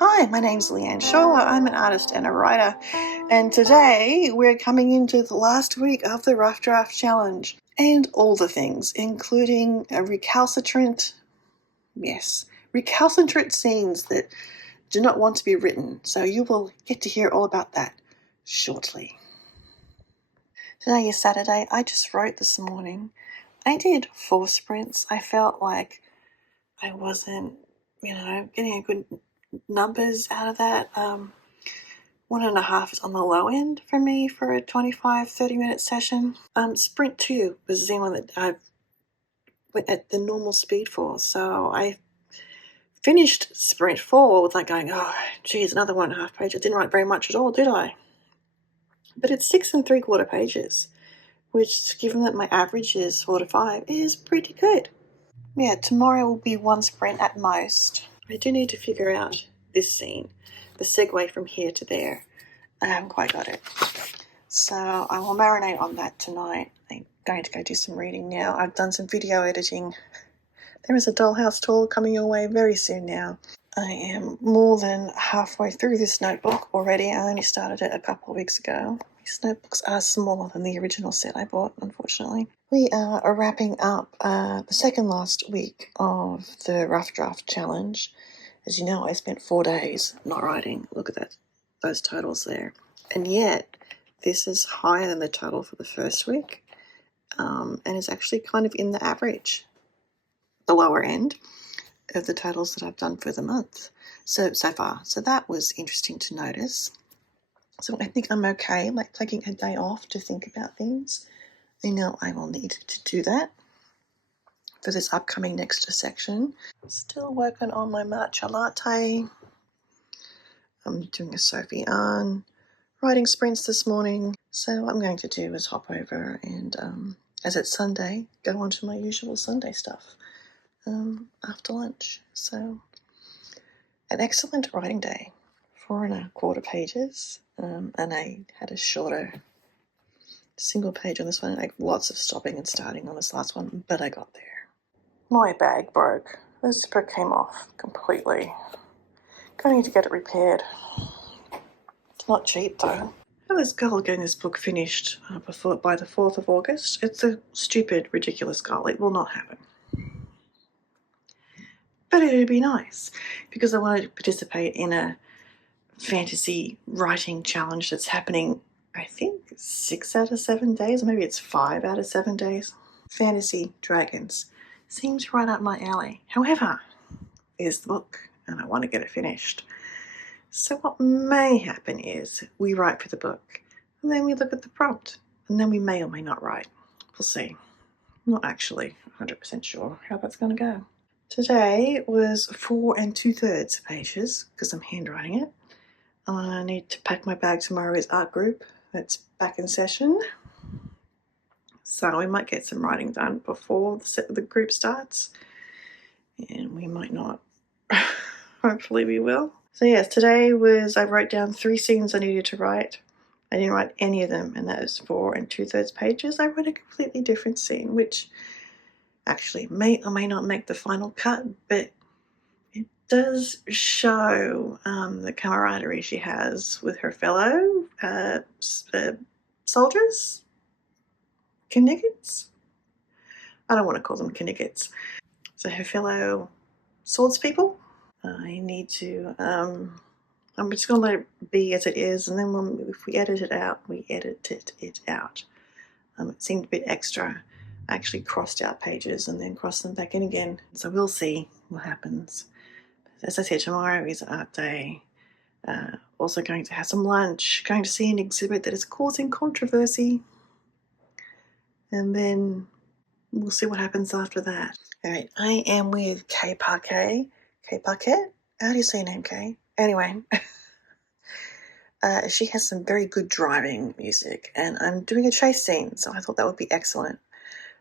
Hi, my name's Leanne Shawler. I'm an artist and a writer, and today we're coming into the last week of the Rough Draft Challenge and all the things, including a recalcitrant scenes that do not want to be written. So you will get to hear all about that shortly. Today is Saturday. I just wrote this morning. I did 4 sprints. I felt like I wasn't, getting a good numbers out of that. 1.5 is on the low end for me for a 25-30 minute session. Sprint 2 was the one that I went at the normal speed for. So I finished sprint 4 with going, oh, geez, another 1.5 pages. I didn't write very much at all, did I? But it's 6 3/4 pages, which, given that my average is 4 to 5, is pretty good. Yeah, tomorrow will be 1 sprint at most. I do need to figure out this scene, the segue from here to there. I haven't quite got it. So I will marinate on that tonight. I'm going to go do some reading now. I've done some video editing. There is a dollhouse tour coming your way very soon now. I am more than halfway through this notebook already. I only started it a couple of weeks ago. These notebooks are smaller than the original set I bought, unfortunately. We are wrapping up the second last week of the Rough Draft Challenge. As you know, I spent 4 days not writing. Look at that, those totals there. And yet, this is higher than the total for the first week, and is actually kind of in the average, the lower end of the totals that I've done for the month so far. So that was interesting to notice. So I think I'm okay, taking a day off to think about things. I know I will need to do that for this upcoming next section. Still working on my matcha latte. I'm doing a Sophie Ann writing sprints this morning. So what I'm going to do is hop over and, as it's Sunday, go on to my usual Sunday stuff after lunch. So an excellent writing day, 4.25 pages, and I had a shorter single page on this one, lots of stopping and starting on this last one, but I got there. My bag broke. The zipper came off completely. Gonna need to get it repaired. It's not cheap though. This goal getting this book finished by the 4th of August. It's a stupid, ridiculous goal. It will not happen. But it would be nice because I wanted to participate in a fantasy writing challenge that's happening, I think, 6 out of 7 days. Maybe it's 5 out of 7 days. Fantasy dragons. Seems right up my alley. However, there's the book and I want to get it finished. So what may happen is we write for the book and then we look at the prompt and then we may or may not write. We'll see. I'm not actually 100% sure how that's going to go. Today was 4 2/3 pages because I'm handwriting it. I need to pack my bag tomorrow's art group. That's back in session. So we might get some writing done before the group starts. And we might not. Hopefully we will. So yes, today I wrote down 3 scenes I needed to write. I didn't write any of them in those 4 2/3 pages. I wrote a completely different scene, which actually may or may not make the final cut, but it does show the camaraderie she has with her fellow soldiers? Kniggets? I don't want to call them Kniggets. So her fellow swordspeople. I need to, I'm just going to let it be as it is, and then if we edit it out, we edited it out. It seemed a bit extra. I actually crossed out pages and then crossed them back in again. So we'll see what happens. As I said, tomorrow is art day. Also going to have some lunch, going to see an exhibit that is causing controversy. And then we'll see what happens after that. All right, I am with Kay Parquet. Kay Parquet? How do you say your name, Kay? Anyway, she has some very good driving music, and I'm doing a chase scene, so I thought that would be excellent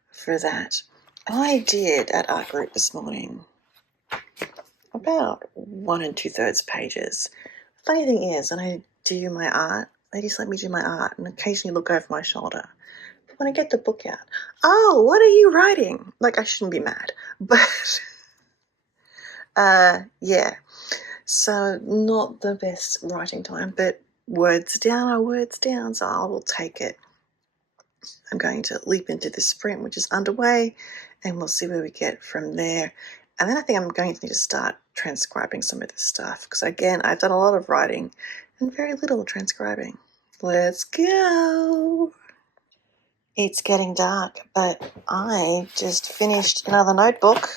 for that. I did at art group this morning about 1 2/3 pages. Funny thing is, when I do my art, ladies let me do my art and occasionally look over my shoulder. But when I get the book out, oh, what are you writing? I shouldn't be mad, but yeah. So not the best writing time, but words down are words down, so I will take it. I'm going to leap into this sprint, which is underway, and we'll see where we get from there. And then I think I'm going to need to start transcribing some of this stuff, because again, I've done a lot of writing and very little transcribing. Let's go! It's getting dark, but I just finished another notebook.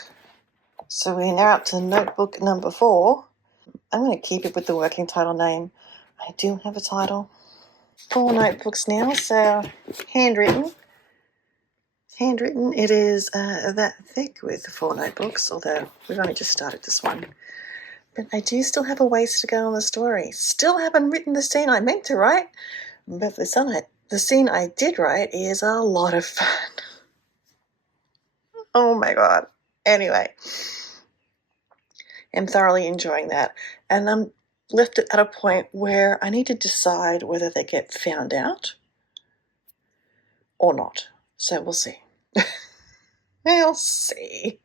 So we're now up to notebook number 4. I'm going to keep it with the working title name. I do have a title. 4 notebooks now, so handwritten. Handwritten, it is that thick with 4 notebooks, although we've only just started this one. But I do still have a ways to go on the story. Still haven't written the scene I meant to write, but the scene I did write is a lot of fun. Oh my god. Anyway, I'm thoroughly enjoying that. And I'm left at a point where I need to decide whether they get found out or not. So we'll see. We'll see.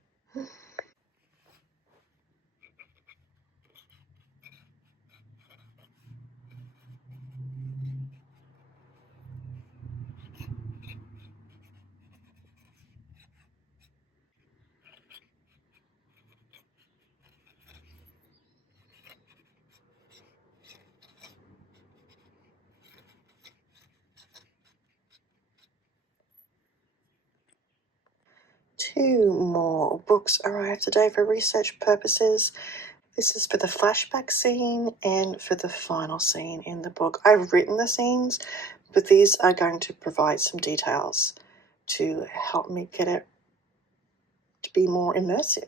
Two more books arrived today for research purposes. This is for the flashback scene and for the final scene in the book. I've written the scenes, but these are going to provide some details to help me get it to be more immersive.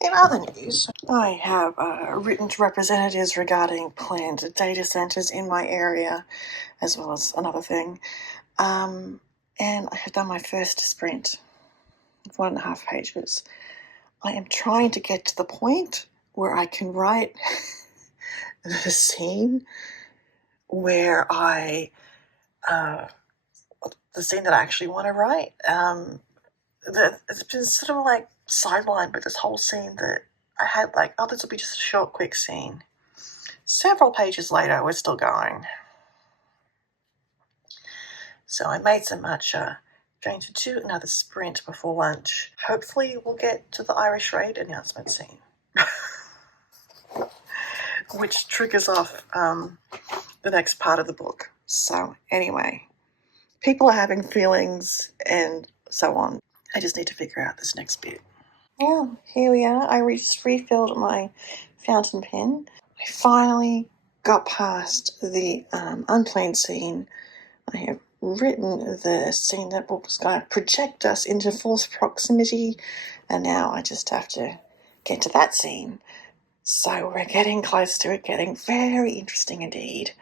In other news, I have written to representatives regarding planned data centers in my area, as well as another thing. And I have done my first sprint of 1.5 pages. I am trying to get to the point where I can write the scene where the scene that I actually want to write. It's been sort of like sidelined with this whole scene that I had like, oh, this will be just a short, quick scene. Several pages later, we're still going. So I made so much, going to do another sprint before lunch. Hopefully we'll get to the Irish Raid announcement scene. Which triggers off the next part of the book. So anyway, people are having feelings and so on. I just need to figure out this next bit. Yeah, here we are. I just refilled my fountain pen. I finally got past the unplanned scene. I have written the scene that was going to project us into forced proximity, and now I just have to get to that scene. So we're getting close to it, getting very interesting indeed.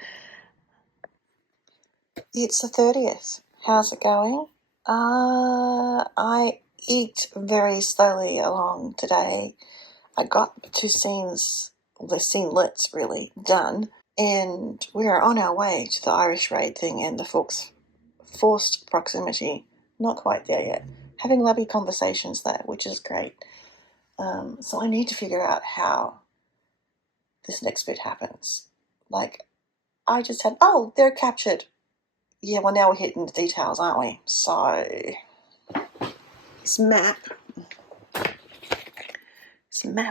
It's the 30th. How's it going? I eat very slowly along today. I got 2 scenes, the scenelets really, done, and we are on our way to the Irish Raid thing and the forced proximity. Not quite there yet. Having lovely conversations there, which is great. So I need to figure out how this next bit happens. Like, I just had, oh, they're captured. Yeah, well, now we're hitting the details, aren't we? So, this map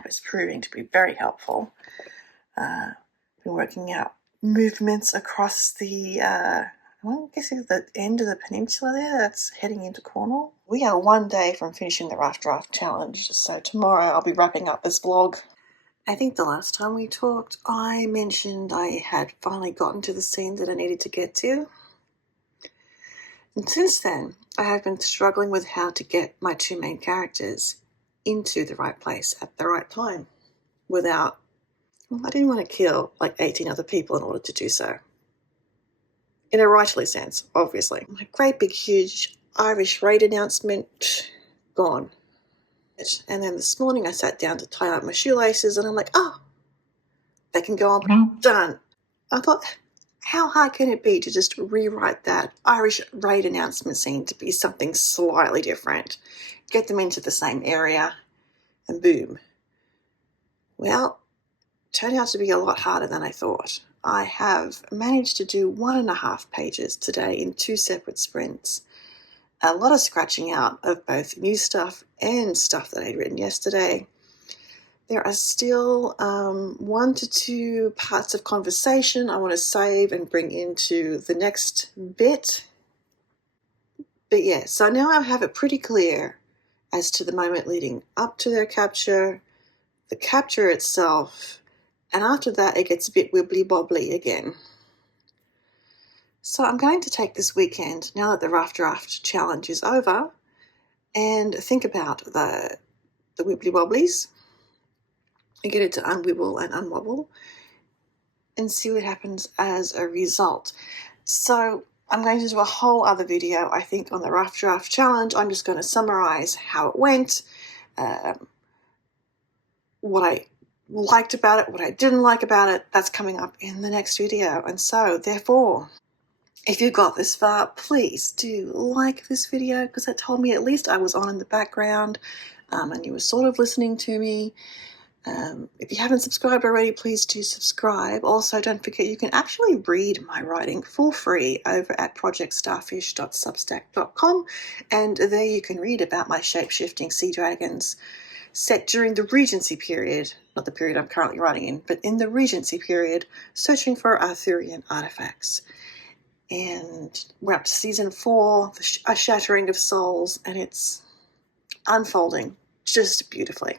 is proving to be very helpful. Been working out movements across the, I guess it's the end of the peninsula there, that's heading into Cornwall. We are 1 day from finishing the Rough Draft Challenge, so tomorrow I'll be wrapping up this vlog. I think the last time we talked, I mentioned I had finally gotten to the scene that I needed to get to. And since then, I have been struggling with how to get my 2 main characters into the right place at the right time without, well, I didn't want to kill like 18 other people in order to do so. In a writerly sense, obviously. My great big huge Irish Raid announcement, gone. And then this morning I sat down to tie up my shoelaces and I'm like, oh, they can go on, done. I thought, how hard can it be to just rewrite that Irish Raid announcement scene to be something slightly different? Get them into the same area, and boom. Well, turned out to be a lot harder than I thought. I have managed to do 1.5 pages today in 2 separate sprints. A lot of scratching out of both new stuff and stuff that I'd written yesterday. There are still 1 to 2 parts of conversation I want to save and bring into the next bit. But yeah, so now I have it pretty clear as to the moment leading up to their capture, the capture itself, and after that it gets a bit wibbly-wobbly again. So I'm going to take this weekend, now that the rough draft challenge is over, and think about the wibbly-wobblies, and get it to unwibble and unwobble, and see what happens as a result. So I'm going to do a whole other video, I think, on the rough draft challenge. I'm just going to summarize how it went, what I liked about it, what I didn't like about it. That's coming up in the next video. And so, therefore, if you got this far, please do like this video, because that told me at least I was on in the background and you were sort of listening to me. If you haven't subscribed already, please do subscribe. Also, don't forget you can actually read my writing for free over at projectstarfish.substack.com, and there you can read about my shape-shifting sea dragons set during the Regency period, not the period I'm currently writing in, but in the Regency period, searching for Arthurian artifacts. And we're up to season 4, A Shattering of Souls, and it's unfolding just beautifully.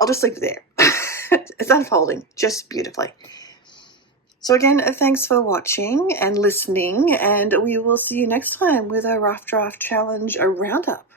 I'll just leave it there. It's unfolding just beautifully. So again, thanks for watching and listening, and we will see you next time with a Rough Draft Challenge, a roundup.